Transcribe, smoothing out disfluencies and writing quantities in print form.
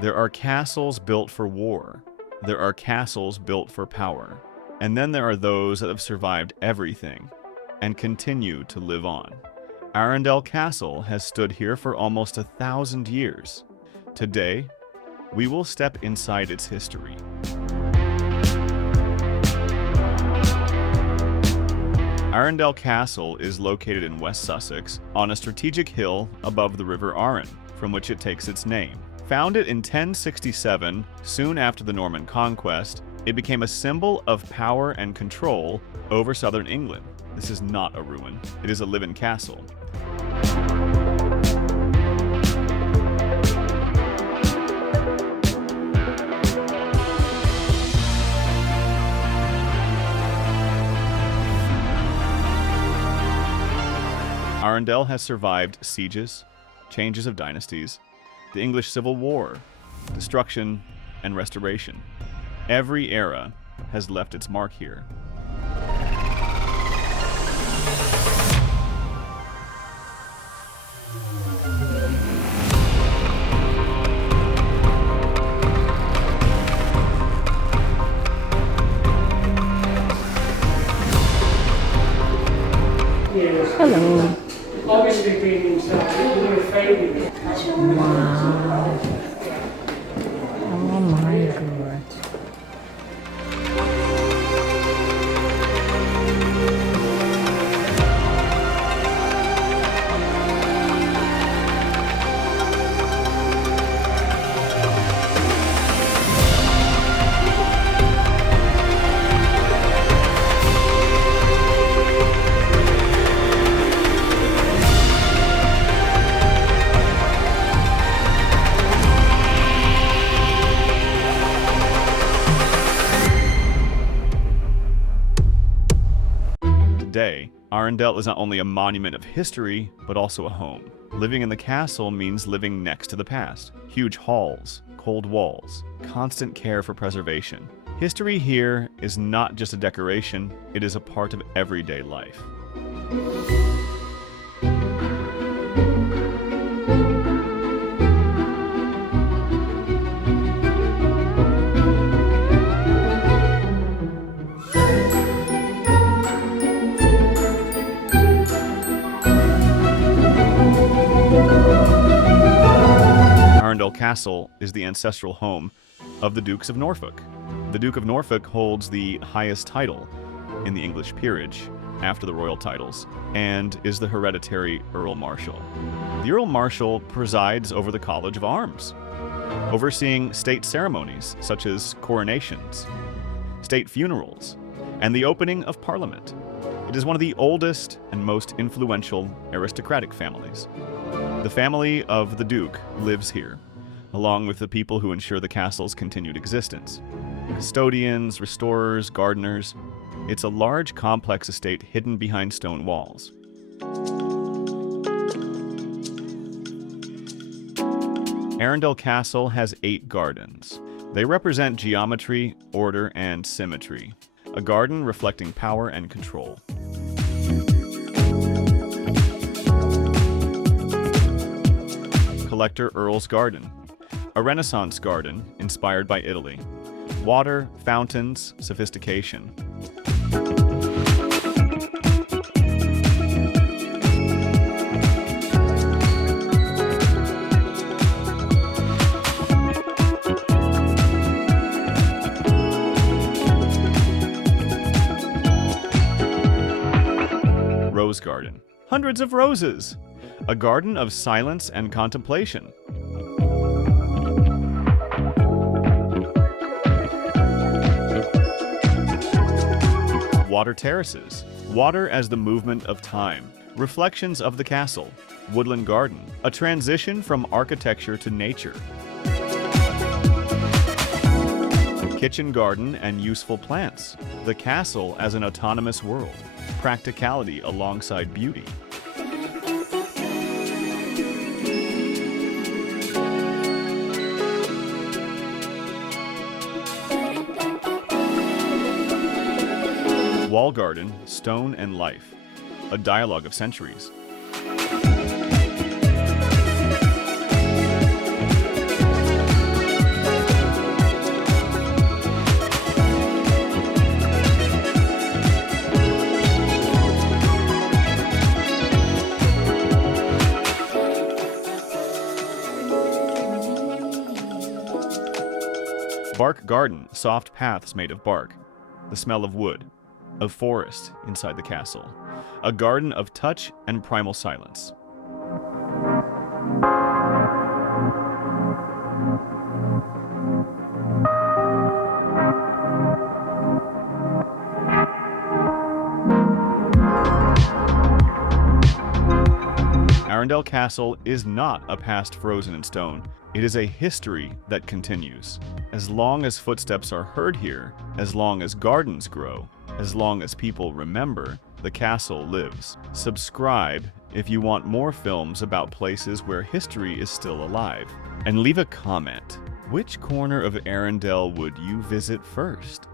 There are castles built for war. There are castles built for power. And then there are those that have survived everything and continue to live on. Arundel Castle has stood here for almost 1,000 years. Today, we will step inside its history. Arundel Castle is located in West Sussex on a strategic hill above the River Arun, from which it takes its name. Founded in 1067, soon after the Norman conquest, it became a symbol of power and control over southern England. This is not a ruin, it is a living castle. Arundel has survived sieges, changes of dynasties, the English Civil War, destruction, and restoration. Every era has left its mark here. Hello. Obviously being himself, he would have faded. Wow. Oh my god. Today, Arundel is not only a monument of history, but also a home. Living in the castle means living next to the past. Huge halls, cold walls, constant care for preservation. History here is not just a decoration, it is a part of everyday life. Arundel Castle is the ancestral home of the Dukes of Norfolk. The Duke of Norfolk holds the highest title in the English peerage after the royal titles and is the hereditary Earl Marshal. The Earl Marshal presides over the College of Arms, overseeing state ceremonies such as coronations, state funerals, and the opening of Parliament. It is one of the oldest and most influential aristocratic families. The family of the Duke lives here, along with the people who ensure the castle's continued existence. Custodians, restorers, gardeners. It's a large, complex estate hidden behind stone walls. Arundel Castle has 8 gardens. They represent geometry, order, and symmetry. A garden reflecting power and control. Collector Earl's Garden, a Renaissance garden inspired by Italy. Water, fountains, sophistication. Rose Garden, hundreds of roses. A garden of silence and contemplation. Water terraces. Water as the movement of time. Reflections of the castle. Woodland garden. A transition from architecture to nature. Kitchen garden and useful plants. The castle as an autonomous world. Practicality alongside beauty. Wall garden, stone and life. A dialogue of centuries. Bark garden, soft paths made of bark. The smell of wood, of forest inside the castle. A garden of touch and primal silence. Arundel Castle is not a past frozen in stone. It is a history that continues. As long as footsteps are heard here, as long as gardens grow, as long as people remember, the castle lives. Subscribe if you want more films about places where history is still alive. And leave a comment. Which corner of Arundel would you visit first?